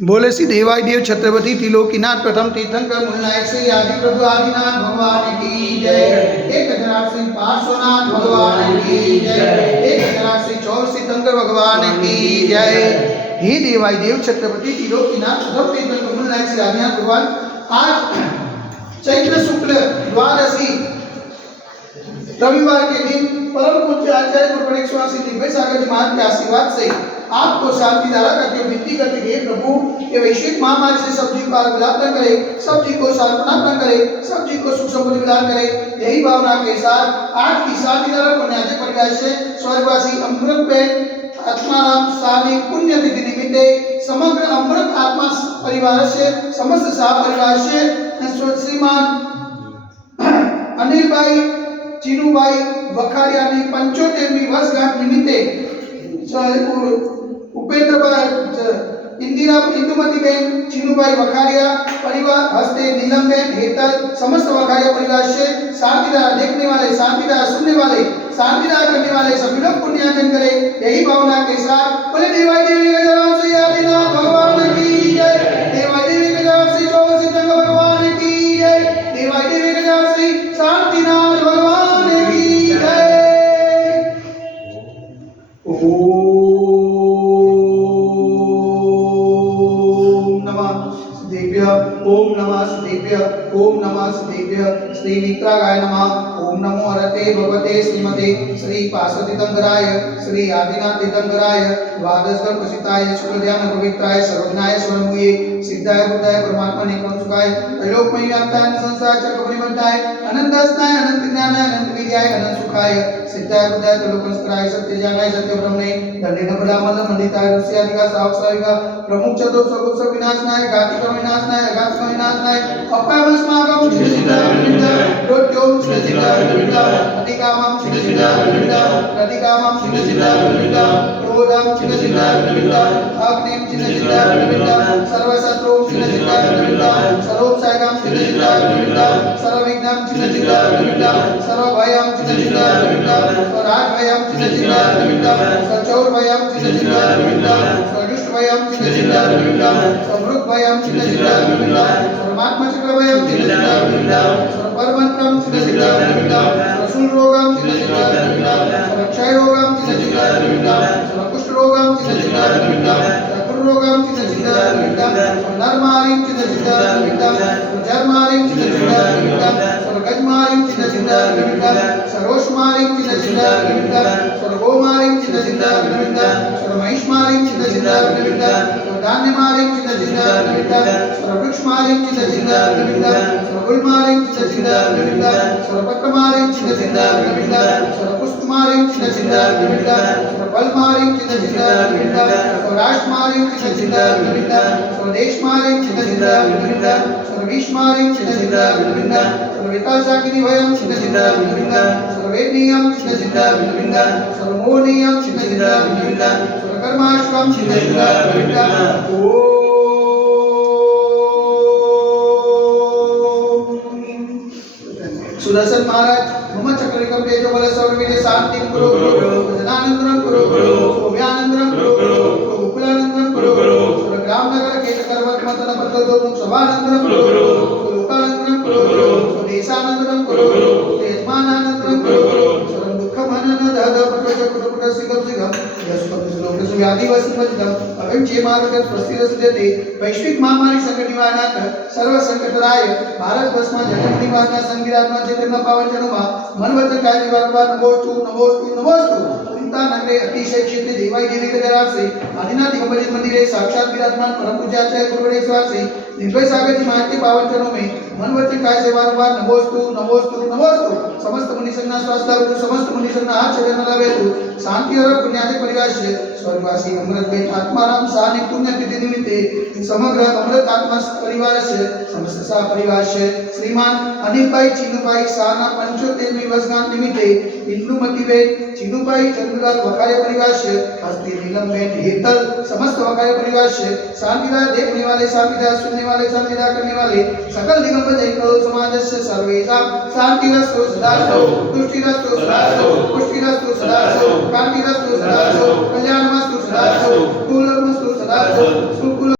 बोले श्री देवाय देव छत्रपति त्रिलोकीनाथ प्रथम तीर्थंकर मूलनायक श्री आदि प्रभु आदिनाथ भगवान की जय। 1008 श्री पार्श्वनाथ भगवान की जय। 1008 श्री चौर तीर्थंकर भगवान की जय। हे देवाय देव छत्रपति त्रिलोकीनाथ प्रथम तीर्थंकर मूलनायक श्री आदिनाथ भगवान, आज चैत्र शुक्ल द्वादशी रविवार के दिन परम पूज्य आचार्य गुरु गणेश स्वामी दिव्य सागर जी महाराज के आशीर्वाद से आपको शांति धारा करते हुए विनती करते हैं, प्रभु ये वैश्विक महामारी से सब जी को आरोग्य न करे, सब जी को सांत्वना न करे, सब जी को सुख समृद्धि प्रदान करे। यही भावना के साथ आज की शांति धारा को न्याय परिवार से स्वर्गवासी अमृत बेन आत्माराम सानी पुण्य तिथि निमित्ते समग्र अमृत आत्मा परिवार से समस्त साह परिवार से श्रीमान अनिल भाई चीनूभाई वखारिया ने 75મી વર્ષગાંઠ નિમિત્તે उपेंद्रभाई इंदिरा इंदुमतीबेन चीनूभाई वखारिया परिवार हस्ते नीलमबेन हेतल समस्त वखारिया परिवार से शांतिधारा देखने वाले, शांतिधारा सुनने वाले, शांतिधारा करने वाले सभी लोग पुण्यार्जन करें। यही भावना के साथ बोले देवाय देवी गजानन श्री आदिनाथ भगवान की जय। देवाय देवी गजानन श्री चौर सिद्धंकर भगवान की जय। देवाय देवी गजानन श्री शांतिनाथ भगवान की जय। ओम नमः सिद्धेभ्य, ओम नमः सिद्धेभ्य। श्री मित्रागाय नमः। ओम नमो हरते भगवते श्रीमते श्री पार्श्वतीर्थंकराय श्री आदिनाथ तीर्थंकराय द्वादशकर प्रसिद्धाय शुक्लध्यान पवित्राय सर्वज्ञाय स्वयंभूये सिद्धाय बुद्धाय परमात्मने क्रमसुखाय त्रैलोक्यमय व्याप्ताय संसार चक्र परिवर्ताय अनंतस्नाय अनंत ज्ञानाय अनंत विद्याय अनंत सुखाय सिद्धाय बुद्धाय त्रिलोकंस्कराय सत्य ज्ञानाय सत्य ब्रह्मणे दंडेन बलामल मंडिताय ऋष्यादिका सावसाविका प्रमुख चतुर्थ सगुप्त विनाशनाय घातिका विनाशनाय घातिका विनाशनाय अपायमस्माकं श्रीसिद्धाय रोट्योम श्रीसिद्धाय अधिकामं श्रीसिद्धाय प्रतिकामं श्रीसिद्धाय क्रोधं श्रीसिद्धाय अग्निं श्रीसिद्धाय सर्वशत्रु श्रीसिद्धाय सर्वोपसायकं श्रीसिद्धाय सर्वविघ्नं श्रीसिद्धाय सर्वभयं श्रीसिद्धाय स्वराजभयं श्रीसिद्धाय सचौरभयं श्रीसिद्धाय स्वदुष्टभयं श्रीसिद्धाय स्वमृगभयं श्रीसिद्धाय सर्वात्मचक्रभयं श्रीसिद्धाय सर्वपरमन्त्रं श्रीसिद्धाय रसूलरोगं श्रीसिद्धाय क्षयरोगं श्रीसिद्धाय सर्वकुष्ठरोगं श्रीसिद्धाय रोगम श्रीसिद्धाय नरमारिं श्रीसिद्धाय जरमारिं श्रीसिद्धाय सर्वगजमारिं श्रीसिद्धाय सर्वोष्मारिं श्रीसिद्धाय सर्वगोमारिं श्रीसिद्धाय सर्वमहिष्मारिं श्रीसिद्धाय सर्वधान्यमारिं श्रीसिद्धाय सर्ववृक्षमारिं श्रीसिद्धाय सर्वगुलमारिं श्रीसिद्धाय सर्वपत्रमारिं श्रीसिद्धाय सर्वपुष्पमारिं श्रीसिद्धाय सर्वफलमारिं श्रीसिद्धाय सर्वराष्ट्रमारिं श्रीसिद्धाय सर्वदेशमारिं श्रीसिद्धाय सर्वविश्वमारिं श्रीसिद्धाय सर्ववितासाकिनीभयं श्रीसिद्धाय सर्ववेदनीयं श्रीसिद्धाय सर्वमोहनीयं श्रीसिद्धाय सर्वकर्माश्वं श्रीसिद्धाय। सुदर्शन महाराज मम चक्रिकं तेजो बल सर्वविद शांतिं कुरु जनानंदनं कुरु सौम्यानंदनं कुरु गोकुलानंदनं कुरु ग्रामनगर केतकर्वत मतन पद्धतो मुक्षवानंदनं कुरु लोकानंदनं कुरु देशानंदनं कुरु यजमानानंदनं कुरु सर्व दुःखमनन दहद पटज कुटुकुट सिगम सिगम यस्कम श्लोक व्याधिवस पतितम अगम जे मार्ग प्रस्थिर सिद्धते वैश्विक महामारी संकट निवारणार्थ सर्व संकटराय भारत वर्षમાં જગત નિવાસના સંગીરાત્મા ચેતનના પાવન જનોમાં મન વચન કાય નિવારવા નમોસ્તુ નમોસ્તુ નમોસ્તુ चिंता नगरे अतिशय क्षेत्र देवाई देवी के दरबार से आदिनाथ दिगंबर मंदिर है साक्षात विराजमान परम पूज्य आचार्य गुरु गणेश से दिव्य सागर जी महाराज के पावन चरणों में मन वचन काय से बारंबार नमोस्तु नमोस्तु नमोस्तु समस्त मुनि संगना स्वास्थ्य समस्त मुनि संगना हाथ चरण लगावे तो शांति और पुण्यादि परिवार से स्वर्गवासी अमृत बेन आत्माराम सानी पुण्य तिथि निमित्ते समग्र अमृत आत्मा परिवार से समस्त सा परिवार से श्रीमान अनिल भाई चीनूभाई साना 75મી વર્ષગાંઠ નિમિત્તે इंदुमतीबेन चीनूभाई चंद्रलाल वखारिया परिवार से हस्ती नीलमबेन हेतल समस्त वखारिया परिवार से शांतिधारा देखने वाले, शांतिधारा सुनने वाले, शांतिधारा करने वाले सकल दिगंबर जैन समाज से सर्वेषां शांतिरस्तु सदास्तु तुष्टिरस्तु सदास्तु पुष्टिरस्तु सदास्तु कांतिरस्तु सदास्तु कल्याणमस्तु सदास्तु कुलमस्तु सदास्तु सुकुल